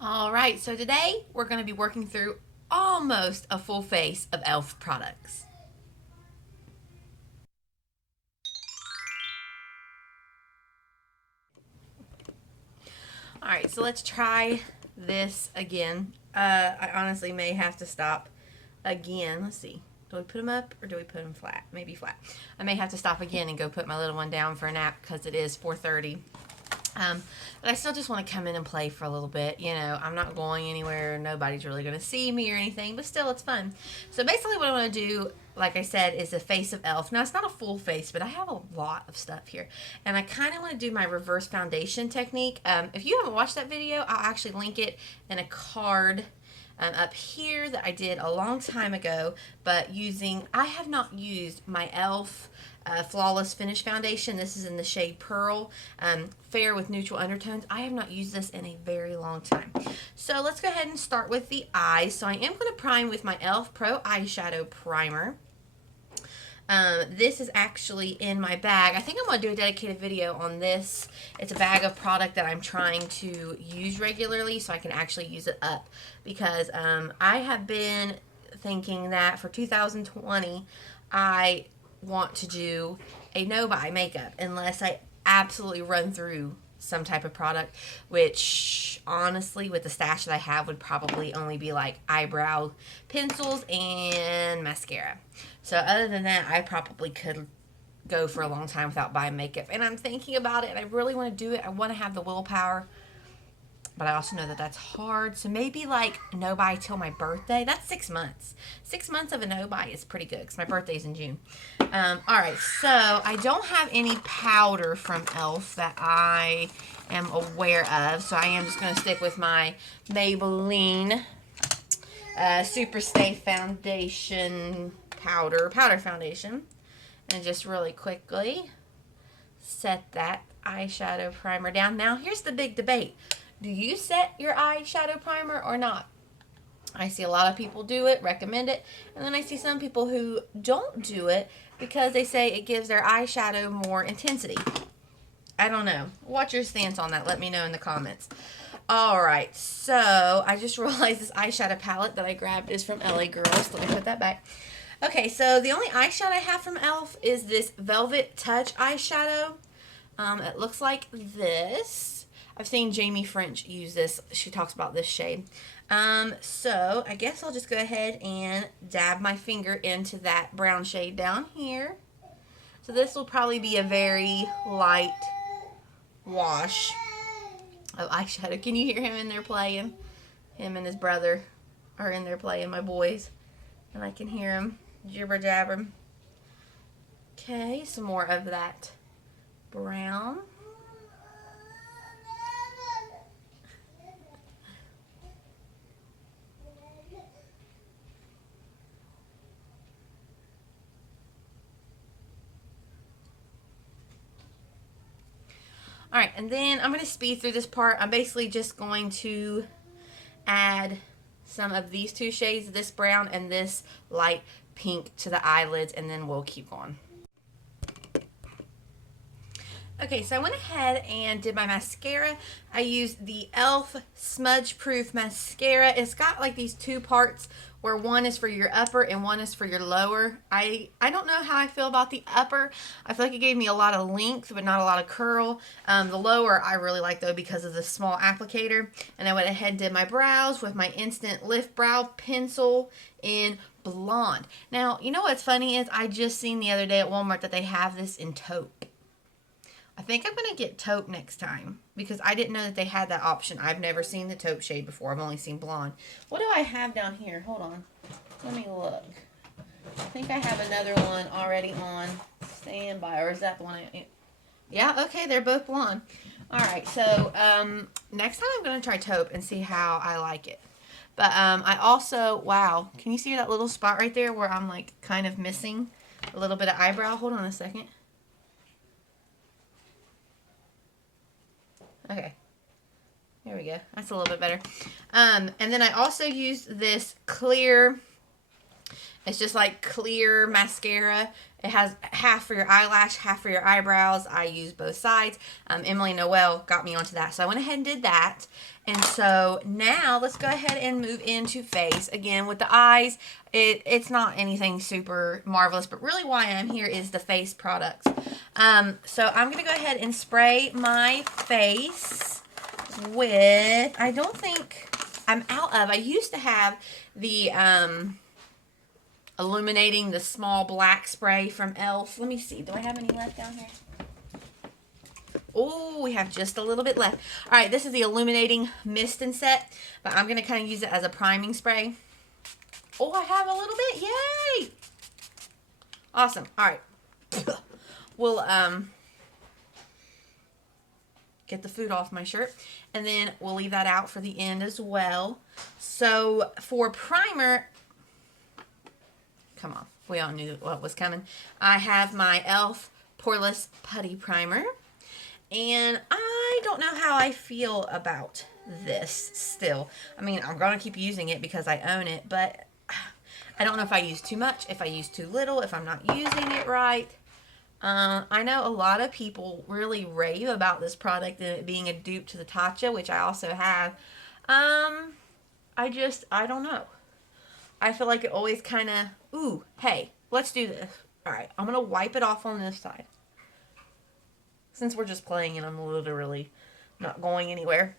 All right, so today we're going to be working through almost a full face of e.l.f. products. All right, so let's try this again. I honestly may have to stop again. Let's see. Do we put them up or do we put them flat? Maybe flat. I may have to stop again and go put my little one down for a nap because it is 4:30. But I still just want to come in and play for a little bit. You know, I'm not going anywhere. Nobody's really going to see me or anything, but still, it's fun. So basically what I want to do, like I said, is a face of e.l.f. Now, it's not a full face, but I have a lot of stuff here. And I kind of want to do my reverse foundation technique. If you haven't watched that video, I'll actually link it in a card up here that I did a long time ago, but I have not used my e.l.f. Flawless Finish Foundation. This is in the shade Pearl, fair with neutral undertones. I have not used this in a very long time. So let's go ahead and start with the eyes. So I am going to prime with my e.l.f. Pro Eyeshadow Primer. This is actually in my bag. I think I'm going to do a dedicated video on this. It's a bag of product that I'm trying to use regularly so I can actually use it up, because I have been thinking that for 2020 I want to do a no-buy makeup unless I absolutely run through some type of product, which honestly with the stash that I have would probably only be like eyebrow pencils and mascara. So other than that, I probably could go for a long time without buying makeup, and I'm thinking about it and I really want to do it. I want to have the willpower, but I also know that that's hard. So maybe like no buy till my birthday. That's 6 months. 6 months of a no buy is pretty good because my birthday's in June. All right, so I don't have any powder from e.l.f. that I am aware of. So I am just going to stick with my Maybelline Superstay foundation powder foundation. And just really quickly set that eyeshadow primer down. Now here's the big debate. Do you set your eyeshadow primer or not? I see a lot of people do it, recommend it, and then I see some people who don't do it because they say it gives their eyeshadow more intensity. I don't know. What's your stance on that? Let me know in the comments. Alright, so I just realized this eyeshadow palette that I grabbed is from LA Girls. Let me put that back. Okay, so the only eyeshadow I have from e.l.f. is this Velvet Touch eyeshadow. It looks like this. I've seen Jamie French use this. She talks about this shade. So I guess I'll just go ahead and dab my finger into that brown shade down here. So this will probably be a very light wash of eyeshadow. Can you hear him in there playing? Him and his brother are in there playing, my boys. And I can hear him jibber jabber. Okay, some more of that brown. All right, and then I'm going to speed through this part. I'm basically just going to add some of these two shades, this brown and this light pink, to the eyelids, and then we'll keep going. Okay, so I went ahead and did my mascara. I used the e.l.f. Smudge Proof Mascara. It's got like these two parts where one is for your upper and one is for your lower. I don't know how I feel about the upper. I feel like it gave me a lot of length but not a lot of curl. The lower I really like though because of the small applicator. And I went ahead and did my brows with my Instant Lift Brow Pencil in Blonde. Now, you know what's funny is I just seen the other day at Walmart that they have this in taupe. I think I'm going to get taupe next time because I didn't know that they had that option. I've never seen the taupe shade before. I've only seen blonde. What do I have down here? Hold on. Let me look. I think I have another one already on standby. Or is that the one yeah, okay. They're both blonde. Alright, so next time I'm going to try taupe and see how I like it. But I also, wow. Can you see that little spot right there where I'm like kind of missing a little bit of eyebrow? Hold on a second. Okay, there we go. That's a little bit better. And then I also used this clear It's just like clear mascara. It has half for your eyelash, half for your eyebrows. I use both sides. Emily Noel got me onto that. So I went ahead and did that. And so now let's go ahead and move into face. Again, with the eyes, it's not anything super marvelous, but really why I'm here is the face products. So I'm going to go ahead and spray my face with, I don't think I'm out of, I used to have the Illuminating, the small black spray from e.l.f. Let me see. Do I have any left down here? Oh, we have just a little bit left. All right, this is the Illuminating Mist Set, but I'm going to kind of use it as a priming spray. Oh, I have a little bit. Yay! Awesome. All right. We'll get the food off my shirt, and then we'll leave that out for the end as well. So for primer, come on, we all knew what was coming. I have my e.l.f. Poreless Putty Primer, and I don't know how I feel about this still. I mean, I'm going to keep using it because I own it, but I don't know if I use too much, if I use too little, if I'm not using it right. I know a lot of people really rave about this product and it being a dupe to the Tatcha, which I also have. I don't know. I feel like it always kind of, ooh, hey, let's do this. All right, I'm going to wipe it off on this side. Since we're just playing and I'm literally not going anywhere.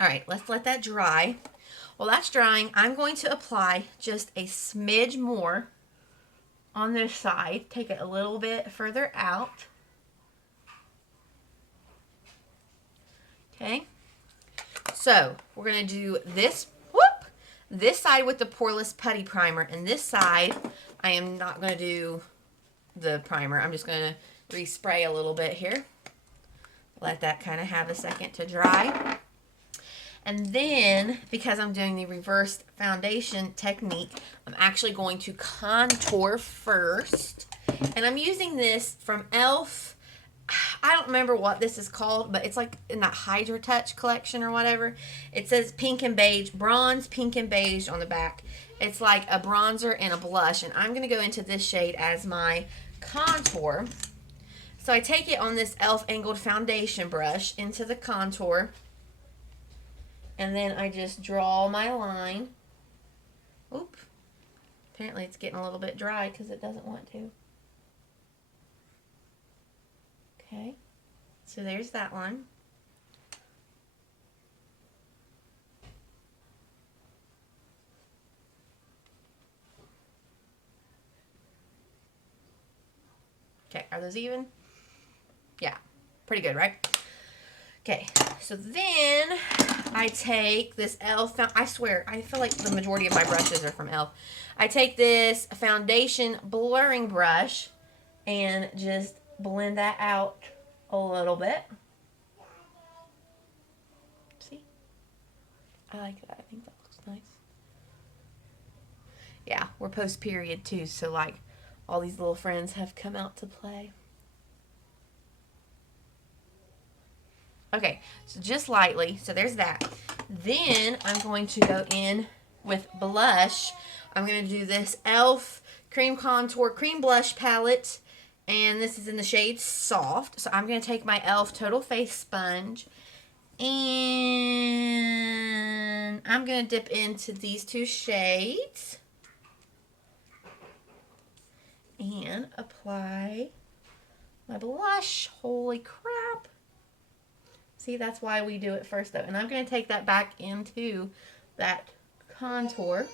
All right, let's let that dry. While that's drying, I'm going to apply just a smidge more on this side. Take it a little bit further out. Okay. So, we're going to do this side with the Poreless Putty Primer, and this side, I am not going to do the primer. I'm just going to respray a little bit here. Let that kind of have a second to dry. And then, because I'm doing the reversed foundation technique, I'm actually going to contour first. And I'm using this from e.l.f. I don't remember what this is called, but it's like in that Hydrotouch collection or whatever. It says pink and beige, bronze, pink and beige on the back. It's like a bronzer and a blush, and I'm going to go into this shade as my contour. So I take it on this e.l.f. angled foundation brush into the contour, and then I just draw my line. Oop. Apparently it's getting a little bit dry because it doesn't want to. Okay, so there's that one. Okay, are those even? Yeah, pretty good, right? Okay, so then I take this e.l.f. I swear, I feel like the majority of my brushes are from e.l.f. I take this foundation blurring brush and just blend that out a little bit. See? I like that. I think that looks nice. Yeah, we're post-period too, so like all these little friends have come out to play. Okay, so just lightly. So there's that. Then I'm going to go in with blush. I'm going to do this e.l.f. Cream Contour Cream Blush Palette. And this is in the shade Soft. So I'm going to take my e.l.f. Total Face Sponge. And I'm going to dip into these two shades. And apply my blush. Holy crap. See, that's why we do it first, though. And I'm going to take that back into that contour.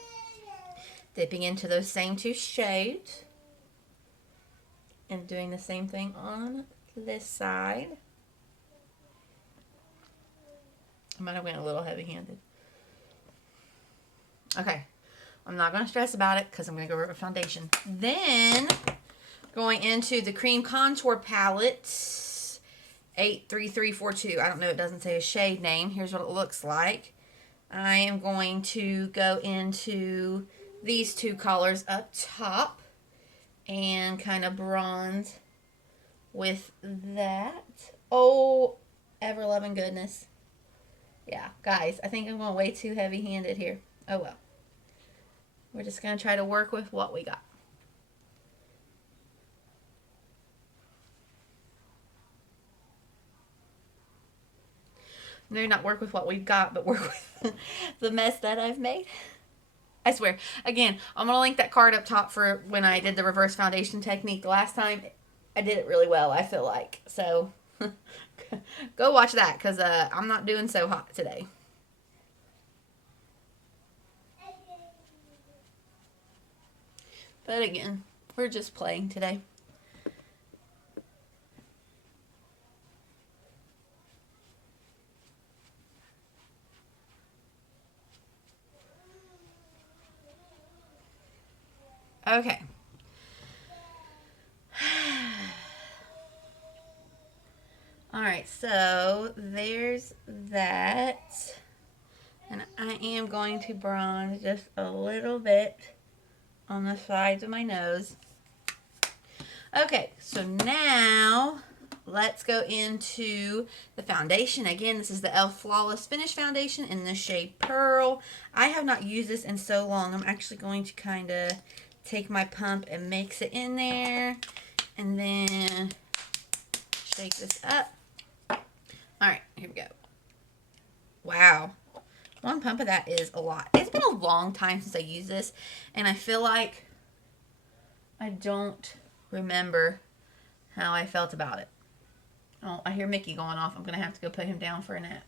Dipping into those same two shades. And doing the same thing on this side. I might have went a little heavy-handed. Okay. I'm not going to stress about it because I'm going to go over foundation. Then, going into the Cream Contour Palette, 83342. I don't know, it doesn't say a shade name. Here's what it looks like. I am going to go into these two colors up top and kind of bronze with that. Oh, ever-loving goodness. Yeah, guys, I think I'm going way too heavy-handed here. Oh, well. We're just going to try to work with what we got. Maybe not work with what we've got, but work with the mess that I've made. I swear. Again, I'm going to link that card up top for when I did the reverse foundation technique. The last time, I did it really well, I feel like. So, go watch that, because I'm not doing so hot today. But again, we're just playing today. Okay. Alright, so there's that. And I am going to bronze just a little bit on the sides of my nose. Okay, so now let's go into the foundation. Again, this is the e.l.f. Flawless Finish Foundation in the shade Pearl. I have not used this in so long. I'm actually going to kind of take my pump and mix it in there. And then shake this up. Alright, here we go. Wow. One pump of that is a lot. It's been a long time since I used this, and I feel like I don't remember how I felt about it. Oh, I hear Mickey going off. I'm going to have to go put him down for a nap.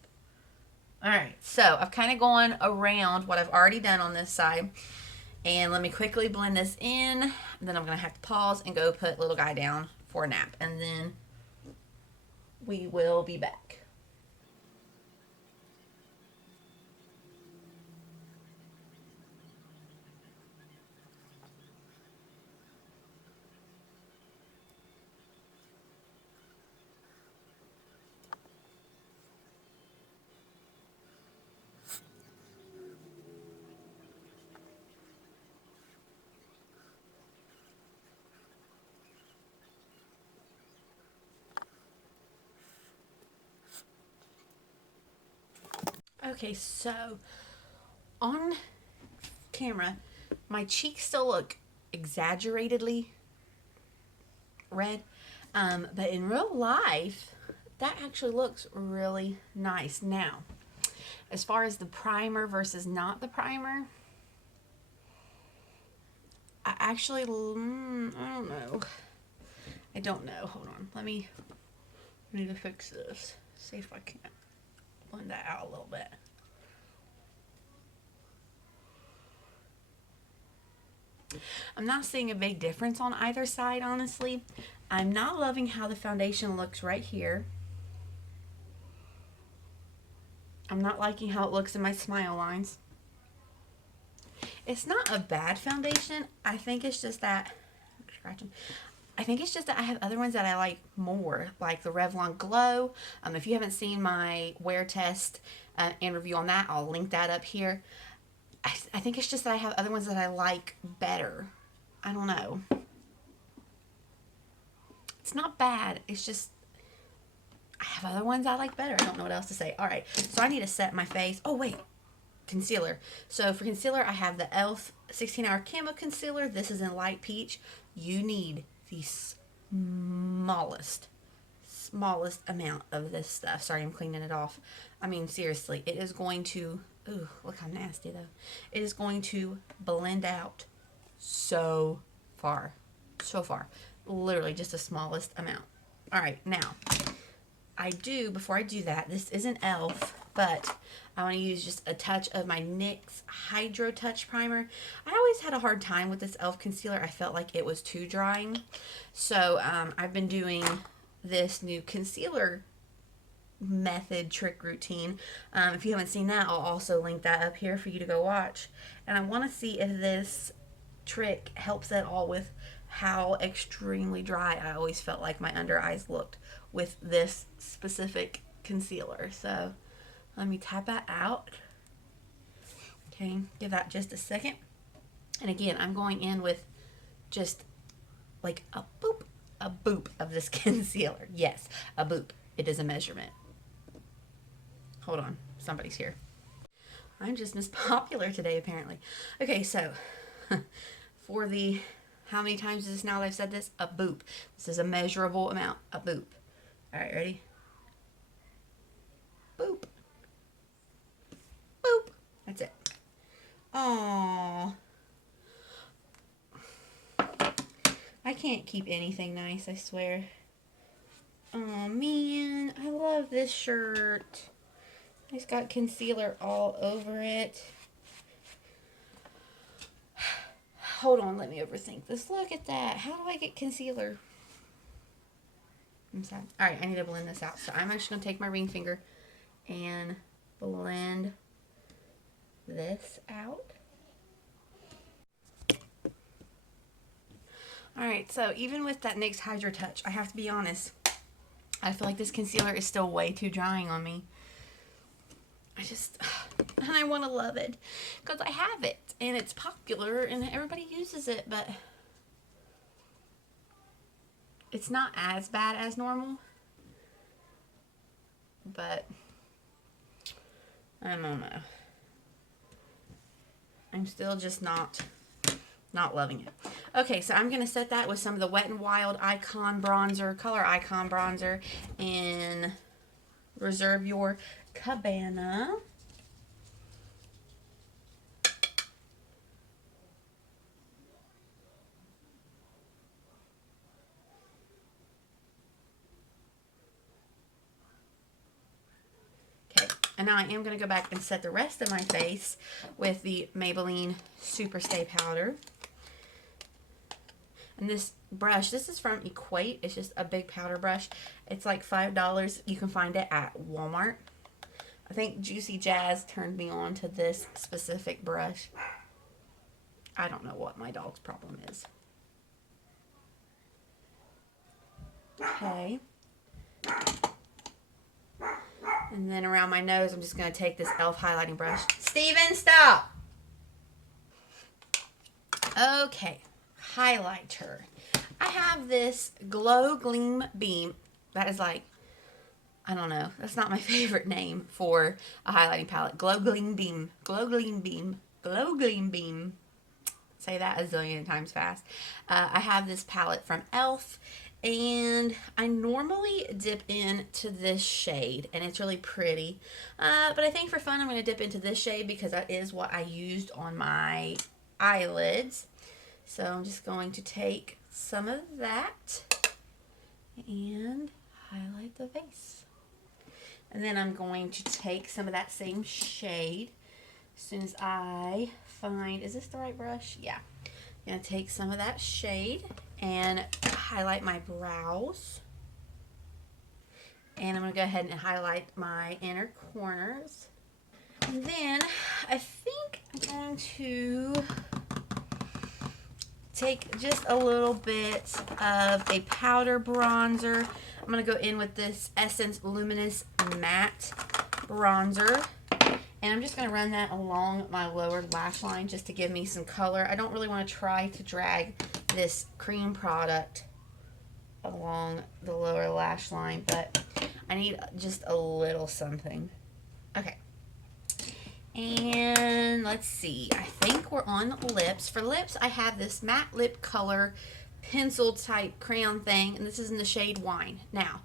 Alright, so I've kind of gone around what I've already done on this side, and let me quickly blend this in, and then I'm going to have to pause and go put little guy down for a nap, and then we will be back. Okay, so on camera, my cheeks still look exaggeratedly red, but in real life, that actually looks really nice. Now, as far as the primer versus not the primer, I actually, I don't know. I don't know. Hold on. I need to fix this. See if I can blend that out a little bit. I'm not seeing a big difference on either side, honestly. I'm not loving how the foundation looks right here. I'm not liking how it looks in my smile lines. It's not a bad foundation. I think it's just that, I think it's just that I have other ones that I like more, like the Revlon Glow. If you haven't seen my wear test and review on that, I'll link that up here. I think it's just that I have other ones that I like better. I don't know. It's not bad. It's just I have other ones I like better. I don't know what else to say. All right, so I need to set my face. Oh, wait. Concealer. So for concealer, I have the e.l.f. 16-Hour Camo Concealer. This is in Light Peach. You need the smallest amount of this stuff. Sorry, I'm cleaning it off. I mean, seriously, it is going to, ooh, look how nasty though. It is going to blend out so far. So far. Literally just the smallest amount. All right, now, before I do that, this isn't e.l.f., but I want to use just a touch of my NYX Hydrotouch Primer. I always had a hard time with this e.l.f. concealer. I felt like it was too drying. So I've been doing this new concealer method trick routine. If you haven't seen that, I'll also link that up here for you to go watch. And I want to see if this trick helps at all with how extremely dry I always felt like my under eyes looked with this specific concealer. So let me tap that out. Okay, give that just a second. And again, I'm going in with just like a boop of this concealer. Yes, a boop. It is a measurement. Hold on, somebody's here. I'm just Miss Popular today, apparently. Okay, so for the, how many times is this now that I've said this? A boop. This is a measurable amount. A boop. All right, ready? Boop. Boop. That's it. Aww. I can't keep anything nice, I swear. Oh man, I love this shirt. It's got concealer all over it. Hold on, let me overthink this. Look at that. How do I get concealer? I'm sorry. Alright, I need to blend this out. So I'm actually going to take my ring finger and blend this out. Alright, so even with that NYX Hydrotouch, I have to be honest, I feel like this concealer is still way too drying on me. And I want to love it because I have it and it's popular and everybody uses it, but it's not as bad as normal. But I don't know. I'm still just not loving it. Okay, so I'm going to set that with some of the Wet n Wild Icon Bronzer, Color Icon Bronzer in Reserve Your Cabana. Okay, and now I am going to go back and set the rest of my face with the Maybelline Superstay powder. And this brush, this is from Equate. It's just a big powder brush. It's like $5. You can find it at Walmart. I think Juicy Jazz turned me on to this specific brush. I don't know what my dog's problem is. Okay. And then around my nose, I'm just going to take this e.l.f. highlighting brush. Steven, stop! Okay. Highlighter. I have this Glow Gleam Beam. That is like, I don't know. That's not my favorite name for a highlighting palette. Glow Gleam Beam. Glow Gleam Beam. Glow Gleam Beam. Say that a zillion times fast. I have this palette from e.l.f. And I normally dip into this shade. And it's really pretty. But I think for fun I'm going to dip into this shade because that is what I used on my eyelids. So I'm just going to take some of that and highlight the face. And then I'm going to take some of that same shade as soon as I find, is this the right brush? Yeah. I'm going to take some of that shade and highlight my brows. And I'm going to go ahead and highlight my inner corners. And then I think I'm going to take just a little bit of a powder bronzer. I'm going to go in with this Essence Luminous Matte Bronzer. And I'm just going to run that along my lower lash line just to give me some color. I don't really want to try to drag this cream product along the lower lash line, but I need just a little something. Okay. And let's see, I think we're on lips. For lips, I have this matte lip color pencil type crayon thing, and this is in the shade Wine. Now,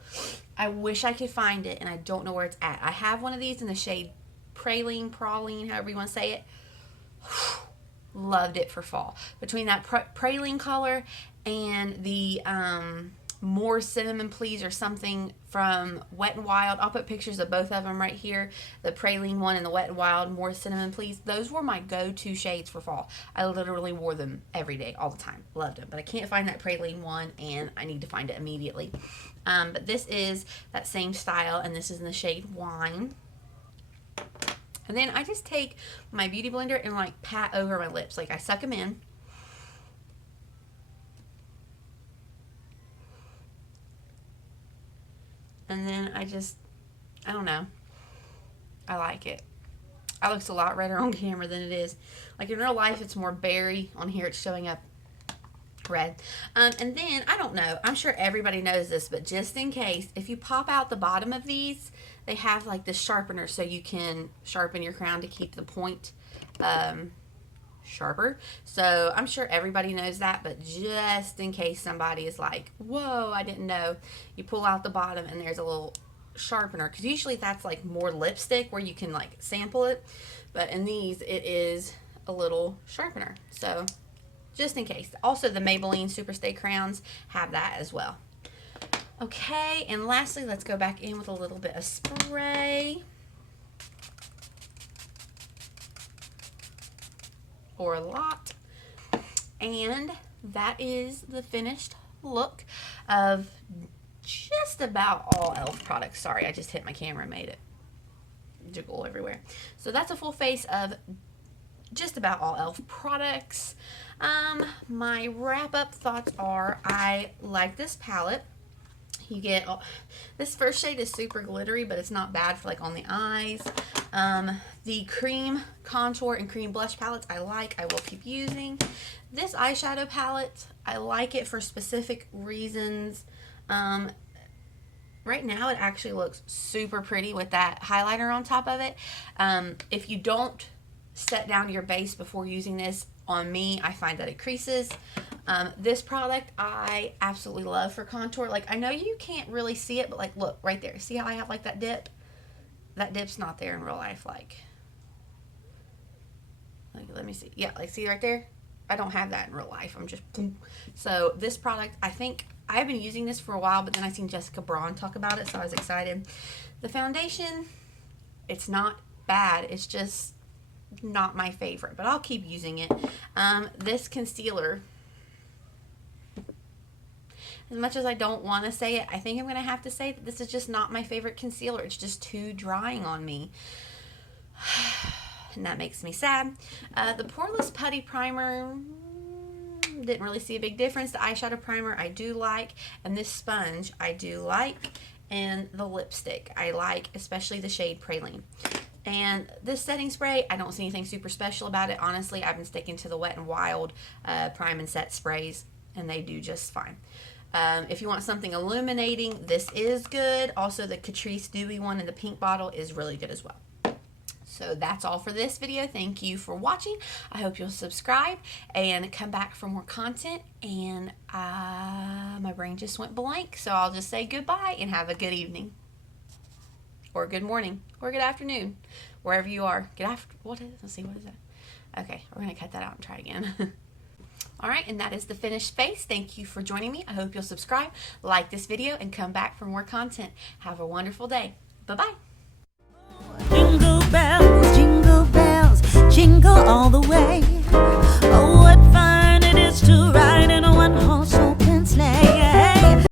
I wish I could find it, and I don't know where it's at. I have one of these in the shade Praline, however you want to say it. Loved it for fall. Between that Praline color and the More Cinnamon Please or something from Wet n Wild. I'll put pictures of both of them right here. The Praline one and the Wet n Wild More Cinnamon Please. Those were my go-to shades for fall. I literally wore them every day, all the time. Loved them. But I can't find that Praline one, and I need to find it immediately. But this is that same style, and this is in the shade Wine. And then I just take my beauty blender and like pat over my lips. Like I suck them in. And then I don't know. I like it. It looks a lot redder on camera than it is. Like in real life, it's more berry. On here, it's showing up red. And then, I don't know. I'm sure everybody knows this, but just in case, if you pop out the bottom of these, they have like this sharpener so you can sharpen your crown to keep the point sharper. So I'm sure everybody knows that, but just in case somebody is like, whoa, I didn't know, you pull out the bottom and there's a little sharpener, because usually that's like more lipstick where you can like sample it, but in these it is a little sharpener. So just in case. Also, the Maybelline Superstay crayons have that as well. Okay, and lastly, let's go back in with a little bit of spray. Or a lot. And that is the finished look of just about all e.l.f. products. Sorry, I just hit my camera and made it jiggle everywhere. So that's a full face of just about all e.l.f. products. My wrap-up thoughts are, I like this palette. You get, this first shade is super glittery, but it's not bad for like on the eyes. The cream contour and cream blush palettes I like, I will keep using. This eyeshadow palette, I like it for specific reasons. Right now it actually looks super pretty with that highlighter on top of it. If you don't set down your base before using this, on me, I find that it creases. This product I absolutely love for contour. Like, I know you can't really see it, but like, look right there. See how I have like that dip? That dip's not there in real life. Like let me see. Yeah, like see right there? I don't have that in real life. I'm just boom. So this product, I think I've been using this for a while, but then I seen Jessica Braun talk about it, so I was excited. The foundation, it's not bad. It's just not my favorite, but I'll keep using it. This concealer, as much as I don't want to say it, I think I'm going to have to say that this is just not my favorite concealer. It's just too drying on me. And that makes me sad. The Poreless Putty Primer, didn't really see a big difference. The eyeshadow primer I do like, and this sponge I do like, and the lipstick I like, especially the shade Praline. And this setting spray, I don't see anything super special about it. Honestly, I've been sticking to the Wet n Wild Prime and Set sprays, and they do just fine. If you want something illuminating, this is good. Also, the Catrice Dewy one in the pink bottle is really good as well. So that's all for this video. Thank you for watching. I hope you'll subscribe and come back for more content. And my brain just went blank, so I'll just say goodbye and have a good evening. Or good morning, or good afternoon, wherever you are. Let's see, what is that? Okay, we're gonna cut that out and try again. All right, and that is the finished face. Thank you for joining me. I hope you'll subscribe, like this video, and come back for more content. Have a wonderful day. Bye-bye. Jingle bells, jingle all the way. Oh,